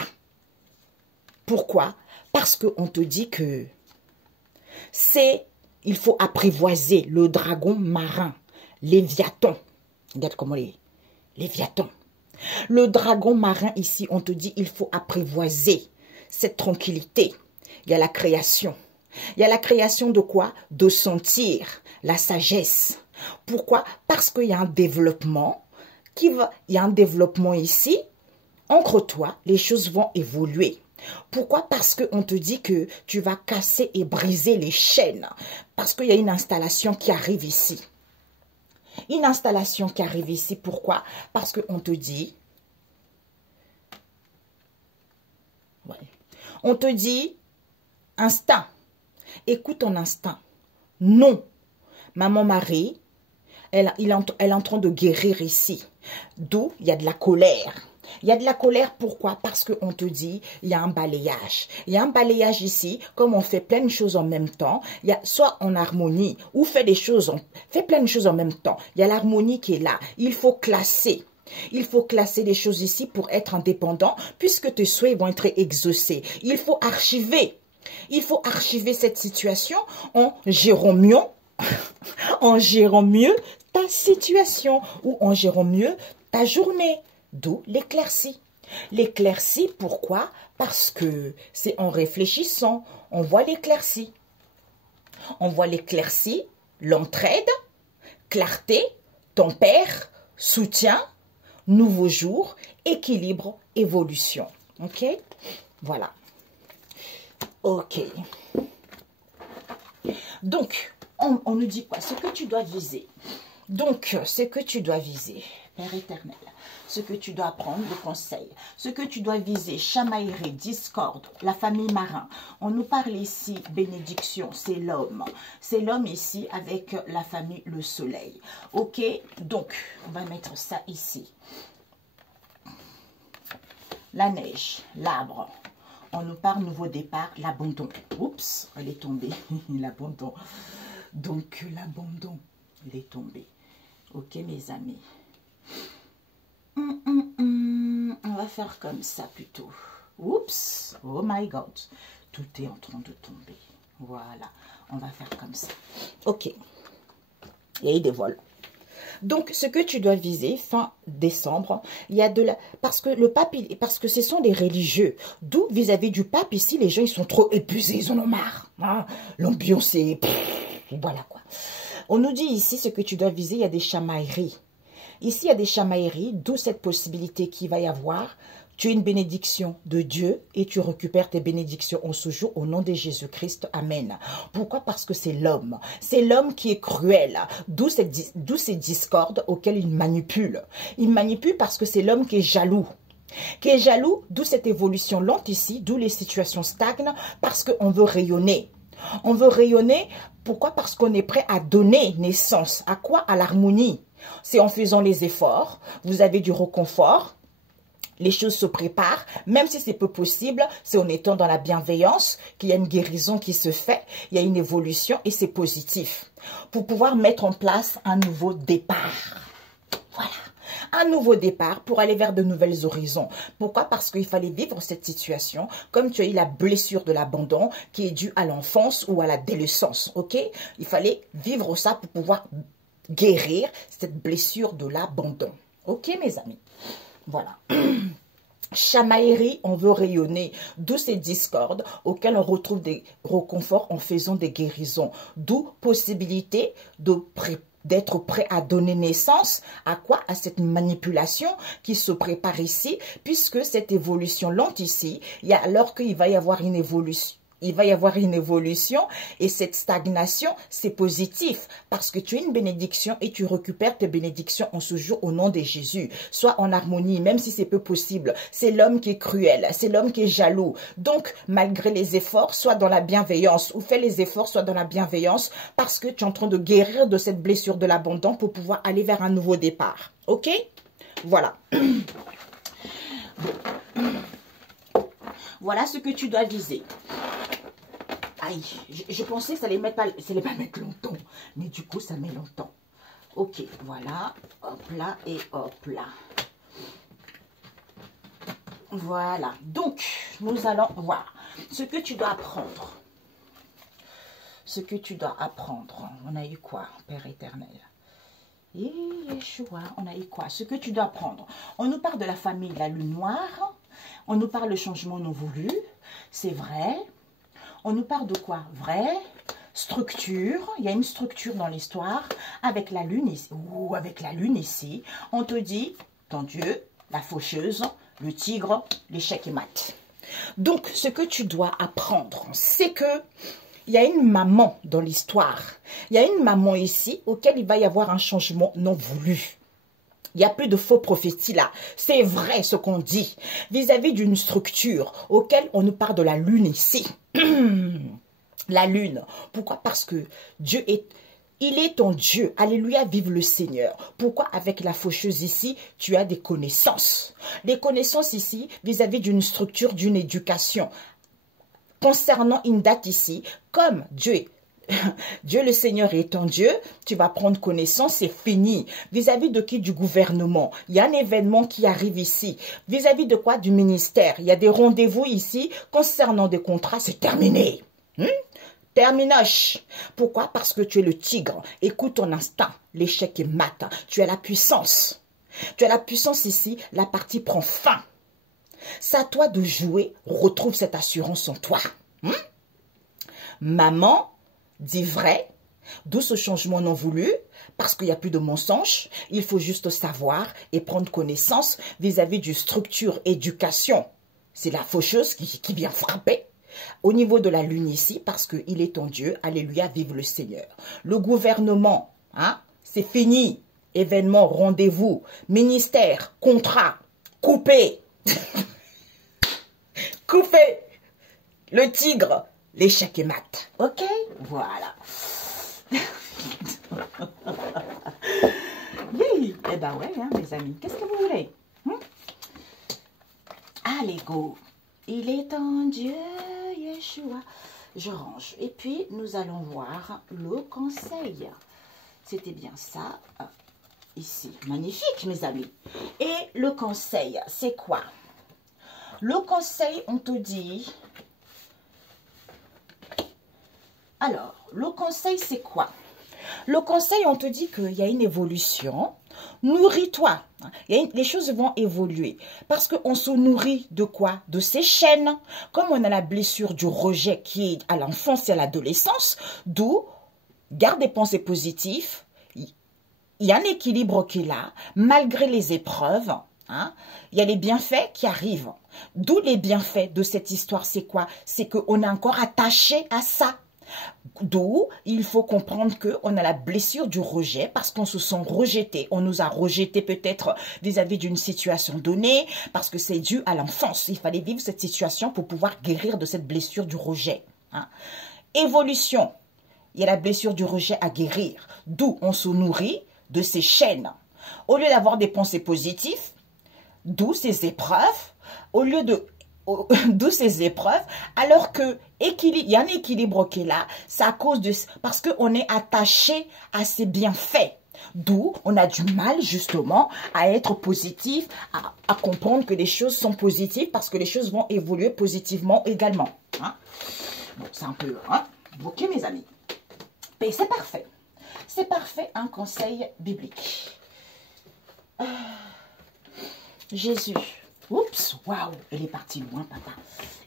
Pourquoi? Parce qu'on te dit que il faut apprivoiser le dragon marin, Léviathan. Regarde comment Léviathan. Le dragon marin ici, on te dit, il faut apprivoiser cette tranquillité. Il y a la création. Il y a la création de quoi? De sentir la sagesse. Pourquoi? Parce qu'il y a un développement il y a un développement ici. Entre toi, les choses vont évoluer. Pourquoi? Parce qu'on te dit que tu vas casser et briser les chaînes. Parce qu'il y a une installation qui arrive ici. Une installation qui arrive ici. Pourquoi? Parce qu'on te dit... Ouais. On te dit... Instinct. Écoute ton instinct. Non. Maman Marie, elle est en train de guérir ici. D'où il y a de la colère. Il y a de la colère, pourquoi? Parce qu'on te dit, il y a un balayage. Il y a un balayage ici, comme on fait plein de choses en même temps, il y a soit en harmonie, ou fait plein de choses en même temps. Il y a l'harmonie qui est là. Il faut classer. Il faut classer les choses ici pour être indépendant, puisque tes souhaits vont être exaucés. Il faut archiver. Il faut archiver cette situation en gérant mieux, en gérant mieux ta situation, ou en gérant mieux ta journée. D'où l'éclaircie. L'éclaircie, pourquoi? Parce que c'est en réfléchissant, on voit l'éclaircie. On voit l'éclaircie, l'entraide, clarté, tempère, soutien, nouveau jour, équilibre, évolution. Ok? Voilà. Ok. Donc, on nous dit quoi? Ce que tu dois viser. Donc, ce que tu dois viser, Père éternel, ce que tu dois apprendre, le conseil, ce que tu dois viser, chamaillerie, discorde, la famille marin. On nous parle ici, bénédiction, c'est l'homme. C'est l'homme ici avec la famille, le soleil. Ok, donc, on va mettre ça ici. La neige, l'arbre. On nous parle nouveau départ, l'abandon. Oups, elle est tombée, l'abandon. Donc, l'abandon, il est tombé. Ok, mes amis. On va faire comme ça plutôt. Oups, oh my God. Tout est en train de tomber. Voilà, on va faire comme ça. Ok. Et il dévoile. Donc, ce que tu dois viser, fin décembre, il y a de la... Parce que le pape, parce que ce sont des religieux. D'où, vis-à-vis du pape, ici, les gens, ils sont trop épuisés, ils en ont marre. Hein? L'ambiance est... Voilà, quoi. On nous dit ici, ce que tu dois viser, il y a des chamailleries. Ici, il y a des chamailleries, d'où cette possibilité qu'il va y avoir Tu es une bénédiction de Dieu et tu récupères tes bénédictions en ce jour au nom de Jésus-Christ. Amen. Pourquoi? Parce que c'est l'homme. C'est l'homme qui est cruel. D'où ces discordes auxquelles il manipule. Il manipule parce que c'est l'homme qui est jaloux. D'où cette évolution lente ici, d'où les situations stagnent, parce qu'on veut rayonner. On veut rayonner, pourquoi? Parce qu'on est prêt à donner naissance. À quoi? À l'harmonie. C'est en faisant les efforts, vous avez du réconfort, les choses se préparent, même si c'est peu possible, c'est en étant dans la bienveillance qu'il y a une guérison qui se fait, il y a une évolution et c'est positif. Pour pouvoir mettre en place un nouveau départ. Voilà. Un nouveau départ pour aller vers de nouvelles horizons. Pourquoi? Parce qu'il fallait vivre cette situation comme tu as eu la blessure de l'abandon qui est due à l'enfance ou à l'adolescence. Ok? Il fallait vivre ça pour pouvoir guérir cette blessure de l'abandon. Ok, mes amis? Voilà. Chamaillerie, on veut rayonner, d'où ces discordes auxquelles on retrouve des réconforts en faisant des guérisons, d'où possibilité d'être prêt à donner naissance à quoi? À cette manipulation qui se prépare ici, puisque cette évolution lente ici, alors qu'il va y avoir une évolution. Il va y avoir une évolution et cette stagnation, c'est positif parce que tu es une bénédiction et tu récupères tes bénédictions en ce jour au nom de Jésus. Sois en harmonie, même si c'est peu possible. C'est l'homme qui est cruel, c'est l'homme qui est jaloux. Donc, malgré les efforts, sois dans la bienveillance ou fais les efforts, sois dans la bienveillance parce que tu es en train de guérir de cette blessure de l'abandon pour pouvoir aller vers un nouveau départ. Ok? Voilà. Voilà ce que tu dois viser. Aïe, je pensais que ça allait pas mettre longtemps. Mais du coup, ça met longtemps. Ok, voilà. Hop là et hop là. Voilà. Donc, nous allons voir ce que tu dois apprendre. Ce que tu dois apprendre. On a eu quoi, Père éternel? Et Yeshua, on a eu quoi? Ce que tu dois apprendre. On nous parle de la famille, la lune noire. On nous parle de changement non voulu. C'est vrai. On nous parle de quoi? Vrai. Structure. Il y a une structure dans l'histoire. Avec la lune ici. Ou avec la lune ici. On te dit, ton Dieu, la faucheuse, le tigre, l'échec et mat. Donc, ce que tu dois apprendre, c'est que il y a une maman dans l'histoire. Il y a une maman ici auquel il va y avoir un changement non voulu. Il n'y a plus de faux prophéties là. C'est vrai ce qu'on dit. Vis-à-vis d'une structure auquel on nous parle de la lune ici. La lune. Pourquoi? Parce que Dieu est... Il est ton Dieu. Alléluia, vive le Seigneur. Pourquoi avec la faucheuse ici, tu as des connaissances? Les connaissances ici vis-à-vis d'une structure, d'une éducation. Concernant une date ici, comme Dieu est... Dieu le Seigneur est ton Dieu, tu vas prendre connaissance, c'est fini. Vis-à-vis de qui? Du gouvernement. Il y a un événement qui arrive ici. Vis-à-vis de quoi? Du ministère. Il y a des rendez-vous ici concernant des contrats, c'est terminé. Terminoche. Pourquoi? Parce que tu es le tigre. Écoute ton instinct. L'échec est mat. Tu as la puissance. Tu as la puissance ici. La partie prend fin. C'est à toi de jouer. Retrouve cette assurance en toi. Maman dit vrai, d'où ce changement non voulu, parce qu'il n'y a plus de mensonges. Il faut juste savoir et prendre connaissance vis-à-vis du structure éducation. C'est la faucheuse qui vient frapper. Au niveau de la lune ici, parce qu'il est ton Dieu, alléluia, vive le Seigneur. Le gouvernement, c'est fini. Événement, rendez-vous, ministère, contrat, coupé. Coupé. Le tigre, l'échec est mat. Ok? Voilà. Eh ben ouais, mes amis. Qu'est-ce que vous voulez? Allez, go. Il est en Dieu, Yeshua. Je range. Et puis, nous allons voir le conseil. C'était bien ça. Ici. Magnifique, mes amis. Et le conseil, c'est quoi? Le conseil, on te dit... Alors, le conseil, c'est quoi? Le conseil, on te dit qu'il y a une évolution. Nourris-toi. Les choses vont évoluer. Parce qu'on se nourrit de quoi? De ces chaînes. Comme on a la blessure du rejet qui est à l'enfance et à l'adolescence, d'où, garde des pensées positives. Il y a un équilibre qui est là, malgré les épreuves. Hein? Il y a les bienfaits qui arrivent. D'où les bienfaits de cette histoire, c'est quoi? C'est qu'on est encore attaché à ça. D'où il faut comprendre qu'on a la blessure du rejet parce qu'on se sent rejeté. On nous a rejeté peut-être vis-à-vis d'une situation donnée parce que c'est dû à l'enfance. Il fallait vivre cette situation pour pouvoir guérir de cette blessure du rejet. Hein? Évolution. Il y a la blessure du rejet à guérir. D'où on se nourrit de ces chaînes. Au lieu d'avoir des pensées positives, d'où ces épreuves, d'où ces épreuves, alors que il y a un équilibre qui est là, c'est à cause de, parce qu'on est attaché à ces bienfaits. D'où on a du mal justement à être positif, à comprendre que les choses sont positives parce que les choses vont évoluer positivement également. Hein? Bon, c'est un peu, hein, ok mes amis. Mais c'est parfait. C'est parfait, un conseil biblique. Jésus. Oups, waouh, elle est partie loin, papa.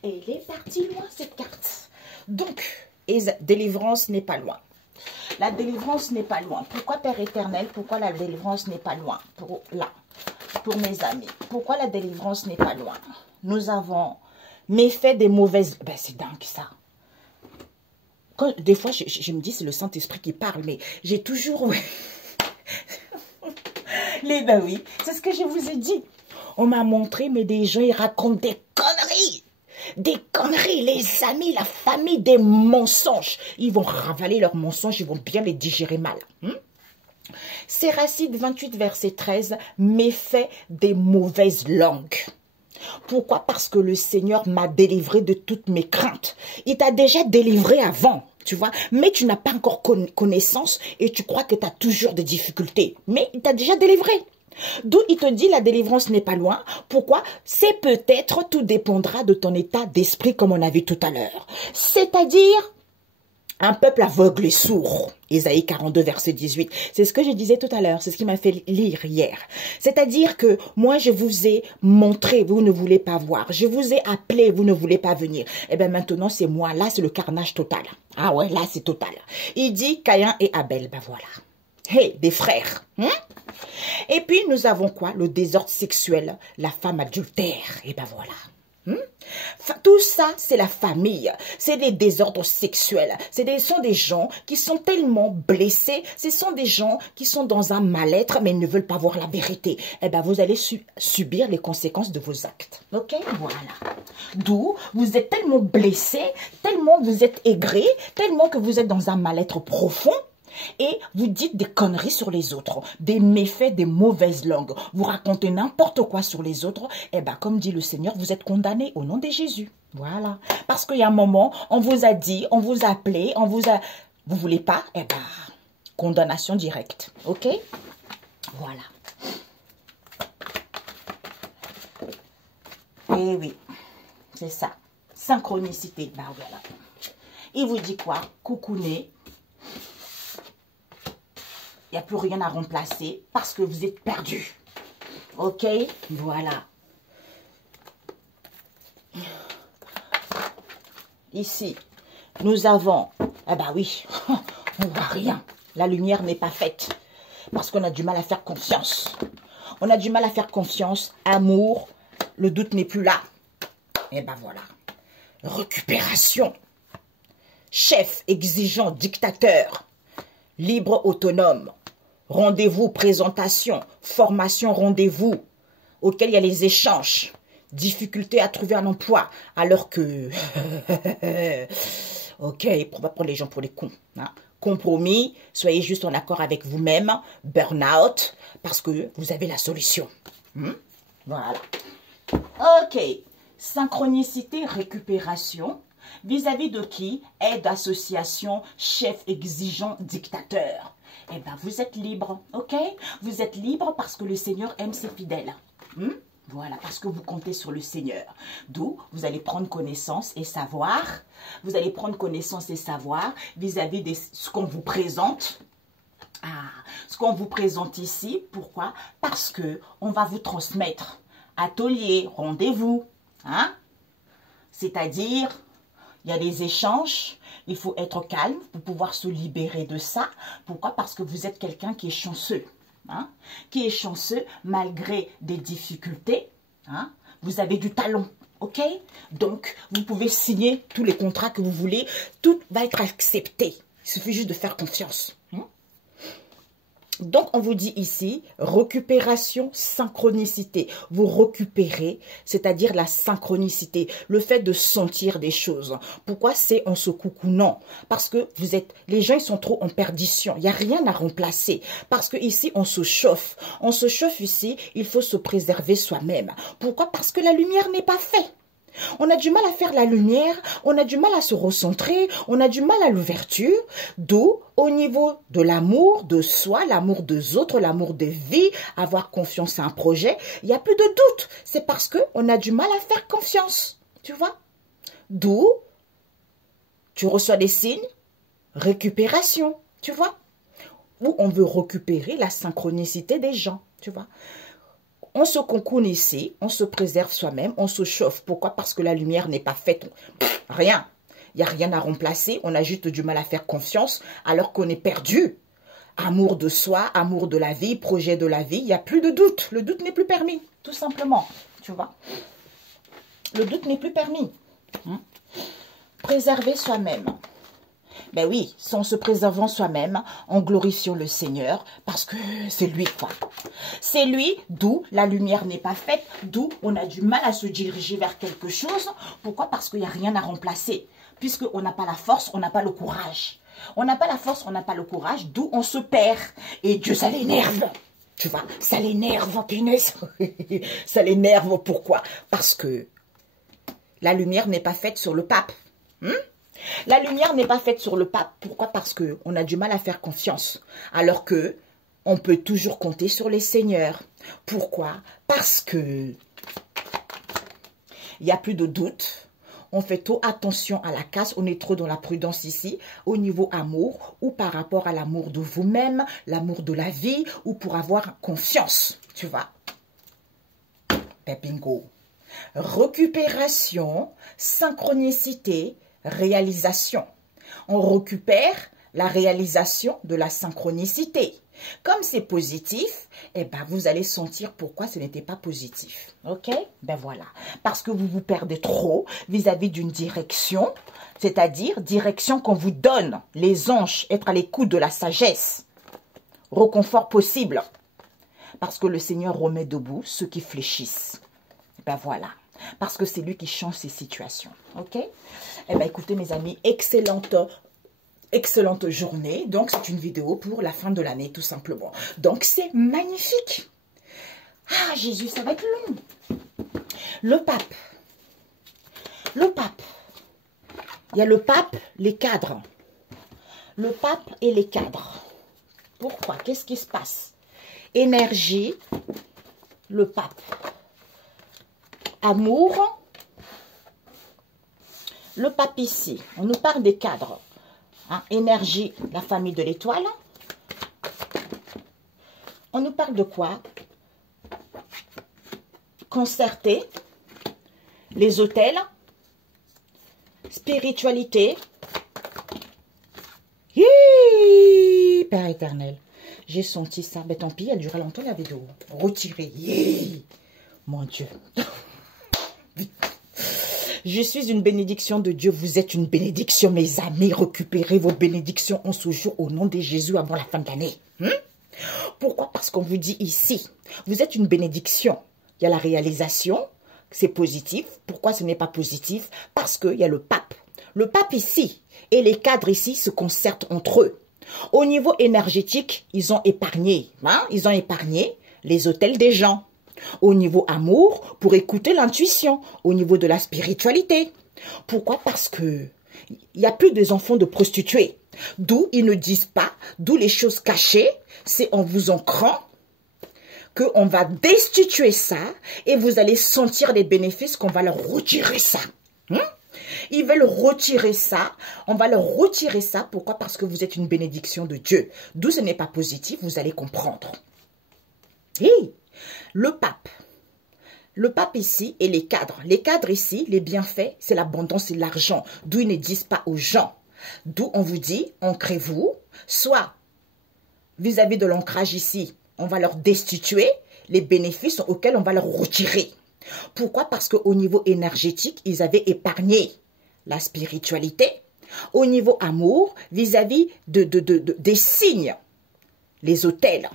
Elle est partie loin, cette carte. Donc, délivrance n'est pas loin. La délivrance n'est pas loin. Pourquoi, Père éternel, pourquoi la délivrance n'est pas loin? Pour mes amis. Pourquoi la délivrance n'est pas loin? Nous avons méfait des mauvaises... Ben, c'est dingue, ça. Des fois, je me dis, c'est le Saint-Esprit qui parle, mais j'ai toujours... Ben oui, c'est ce que je vous ai dit. On m'a montré, mais des gens, ils racontent des conneries. Des conneries, les amis, la famille, des mensonges. Ils vont ravaler leurs mensonges, ils vont bien les digérer mal. Séracide 28, verset 13, méfait des mauvaises langues. Pourquoi? Parce que le Seigneur m'a délivré de toutes mes craintes. Il t'a déjà délivré avant, tu vois. Mais tu n'as pas encore connaissance et tu crois que tu as toujours des difficultés. Mais il t'a déjà délivré. D'où il te dit la délivrance n'est pas loin. Pourquoi? C'est peut-être, tout dépendra de ton état d'esprit comme on a vu tout à l'heure. C'est-à-dire... un peuple aveugle et sourd. Ésaïe 42, verset 18. C'est ce que je disais tout à l'heure. C'est ce qui m'a fait lire hier. C'est-à-dire que moi, je vous ai montré, vous ne voulez pas voir. Je vous ai appelé, vous ne voulez pas venir. Et bien maintenant, c'est moi. Là, c'est le carnage total. Ah ouais, là, c'est total. Il dit Caïn et Abel. Ben voilà. Hey, des frères. Et puis, nous avons quoi? Le désordre sexuel, la femme adultère. Et ben voilà. Tout ça, c'est la famille. C'est des désordres sexuels. Ce sont des gens qui sont tellement blessés. Ce sont des gens qui sont dans un mal-être, mais ils ne veulent pas voir la vérité. Eh bien, vous allez subir les conséquences de vos actes. Ok? Voilà. D'où vous êtes tellement blessés, tellement vous êtes aigris, tellement que vous êtes dans un mal-être profond. Et vous dites des conneries sur les autres, des méfaits, des mauvaises langues. Vous racontez n'importe quoi sur les autres. Eh bien, comme dit le Seigneur, vous êtes condamnés au nom de Jésus. Voilà. Parce qu'il y a un moment, on vous a dit, on vous a appelé, on vous a... Vous voulez pas? Eh bien, condamnation directe. Ok? Voilà. Eh oui, c'est ça. Synchronicité. Ben voilà. Il vous dit quoi? Coucouner. Il n'y a plus rien à remplacer parce que vous êtes perdu. Ok? Voilà. Ici, nous avons... Ah bah oui, on ne voit rien. La lumière n'est pas faite parce qu'on a du mal à faire confiance. On a du mal à faire confiance. Amour, le doute n'est plus là. Et ben voilà. Récupération. Chef, exigeant, dictateur. Libre, autonome. Rendez-vous, présentation, formation, rendez-vous, auquel il y a les échanges, difficulté à trouver un emploi, alors que, ok, on va prendre les gens pour les cons, hein. Compromis, soyez juste en accord avec vous-même, burn-out, parce que vous avez la solution. Voilà. Ok, synchronicité, récupération, vis-à-vis de qui? Aide, association, chef, exigeant, dictateur. Eh bien, vous êtes libre, ok? Vous êtes libre parce que le Seigneur aime ses fidèles. Voilà, parce que vous comptez sur le Seigneur. D'où vous allez prendre connaissance et savoir. Vous allez prendre connaissance et savoir vis-à-vis de ce qu'on vous présente. Ce qu'on vous présente ici. Pourquoi? Parce que on va vous transmettre atelier, rendez-vous. Hein? C'est-à-dire, il y a des échanges. Il faut être calme pour pouvoir se libérer de ça. Pourquoi? Parce que vous êtes quelqu'un qui est chanceux. hein, qui est chanceux malgré des difficultés. Hein, vous avez du talent, ok? Donc, vous pouvez signer tous les contrats que vous voulez. Tout va être accepté. Il suffit juste de faire confiance. Hein? Donc, on vous dit ici, récupération, synchronicité. Vous récupérez, c'est-à-dire la synchronicité, le fait de sentir des choses. Pourquoi c'est en se coucounant? Parce que vous êtes, les gens, ils sont trop en perdition. Il n'y a rien à remplacer. Parce que ici, on se chauffe. On se chauffe ici, il faut se préserver soi-même. Pourquoi? Parce que la lumière n'est pas faite. On a du mal à faire la lumière, on a du mal à se recentrer, on a du mal à l'ouverture. D'où, au niveau de l'amour de soi, l'amour des autres, l'amour de vie, avoir confiance à un projet, il n'y a plus de doute. C'est parce qu'on a du mal à faire confiance, tu vois. D'où, tu reçois des signes, récupération, tu vois. Où on veut récupérer la synchronicité des gens, tu vois. On se concoune ici, on se préserve soi-même, on se chauffe. Pourquoi? Parce que la lumière n'est pas faite. Rien. Il n'y a rien à remplacer. On a juste du mal à faire confiance alors qu'on est perdu. Amour de soi, amour de la vie, projet de la vie. Il n'y a plus de doute. Le doute n'est plus permis, tout simplement. Tu vois? Le doute n'est plus permis. Préserver soi-même. Ben oui, c'est en se préservant soi-même, en glorifiant le Seigneur, parce que c'est lui, quoi. C'est lui, d'où la lumière n'est pas faite, d'où on a du mal à se diriger vers quelque chose. Pourquoi? Parce qu'il n'y a rien à remplacer. Puisqu'on n'a pas la force, on n'a pas le courage. On n'a pas la force, on n'a pas le courage, d'où on se perd. Et Dieu, ça l'énerve. Tu vois, ça l'énerve, punaise. Ça l'énerve, pourquoi? Parce que la lumière n'est pas faite sur le pape. La lumière n'est pas faite sur le pape. Pourquoi? Parce qu'on a du mal à faire confiance. Alors que on peut toujours compter sur les seigneurs. Pourquoi? Parce que il n'y a plus de doute. On fait trop attention à la casse. On est trop dans la prudence ici, au niveau amour, ou par rapport à l'amour de vous-même, l'amour de la vie, ou pour avoir confiance. Tu vois? Ben bingo. Récupération, synchronicité, réalisation. On récupère la réalisation de la synchronicité. Comme c'est positif, eh ben vous allez sentir pourquoi ce n'était pas positif. Ok? Ben voilà. Parce que vous vous perdez trop vis-à-vis d'une direction, c'est-à-dire direction qu'on vous donne, les anges, être à l'écoute de la sagesse. Reconfort possible. Parce que le Seigneur remet debout ceux qui fléchissent. Ben voilà. Parce que c'est lui qui change ces situations. Ok? Eh bien, écoutez, mes amis, excellente journée. Donc, c'est une vidéo pour la fin de l'année, tout simplement. Donc, c'est magnifique. Ah, Jésus, ça va être long. Le pape. Le pape. Il y a le pape, les cadres. Le pape et les cadres. Pourquoi? Qu'est-ce qui se passe? Énergie, le pape. Amour, le pape ici. On nous parle des cadres. Hein, énergie, la famille de l'étoile. On nous parle de quoi? Concerter, les hôtels, spiritualité. Hi, Père éternel, j'ai senti ça. Mais tant pis, elle durait longtemps la vidéo. Retirez. Hi, mon Dieu. Je suis une bénédiction de Dieu. Vous êtes une bénédiction, mes amis. Récupérez vos bénédictions en ce jour au nom de Jésus avant la fin de l'année. Pourquoi? Parce qu'on vous dit ici, vous êtes une bénédiction. Il y a la réalisation, c'est positif. Pourquoi ce n'est pas positif? Parce qu'il y a le pape. Le pape ici et les cadres ici se concertent entre eux. Au niveau énergétique, ils ont épargné. Ils ont épargné les hôtels des gens. Au niveau amour, pour écouter l'intuition. Au niveau de la spiritualité. Pourquoi? Parce que il n'y a plus des enfants de prostituées. D'où ils ne disent pas, d'où les choses cachées, c'est en vous ancrant qu'on va destituer ça et vous allez sentir les bénéfices qu'on va leur retirer ça. Ils veulent retirer ça, on va leur retirer ça. Pourquoi? Parce que vous êtes une bénédiction de Dieu. D'où ce n'est pas positif, vous allez comprendre. Et le pape ici et les cadres ici, les bienfaits, c'est l'abondance et l'argent. D'où ils ne disent pas aux gens. D'où on vous dit, ancrez-vous, soit vis-à-vis de l'ancrage ici, on va leur destituer les bénéfices auxquels on va leur retirer. Pourquoi? Parce qu'au niveau énergétique, ils avaient épargné la spiritualité. Au niveau amour, vis-à-vis des signes, les hôtels.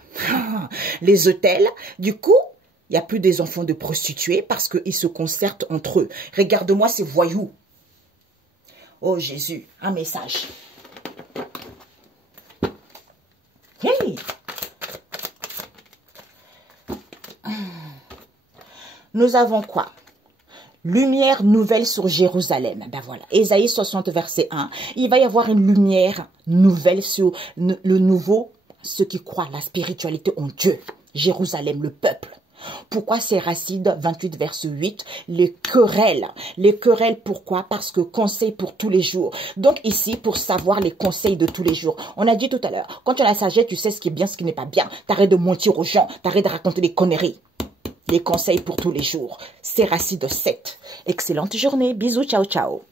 Les hôtels, du coup, il n'y a plus des enfants de prostituées parce qu'ils se concertent entre eux. Regarde-moi ces voyous. Oh Jésus, un message. Hey! Nous avons quoi? Lumière nouvelle sur Jérusalem. Ben voilà, Ésaïe 60, verset 1. Il va y avoir une lumière nouvelle sur le nouveau, ceux qui croient la spiritualité en Dieu. Jérusalem, le peuple. Pourquoi c'est Racide 28, verset 8? Les querelles. Les querelles, pourquoi? Parce que conseil pour tous les jours. Donc ici, pour savoir les conseils de tous les jours. On a dit tout à l'heure, quand tu as la sagesse, tu sais ce qui est bien, ce qui n'est pas bien. T'arrêtes de mentir aux gens, t'arrêtes de raconter des conneries. Les conseils pour tous les jours. C'est Racide 7. Excellente journée. Bisous, ciao, ciao.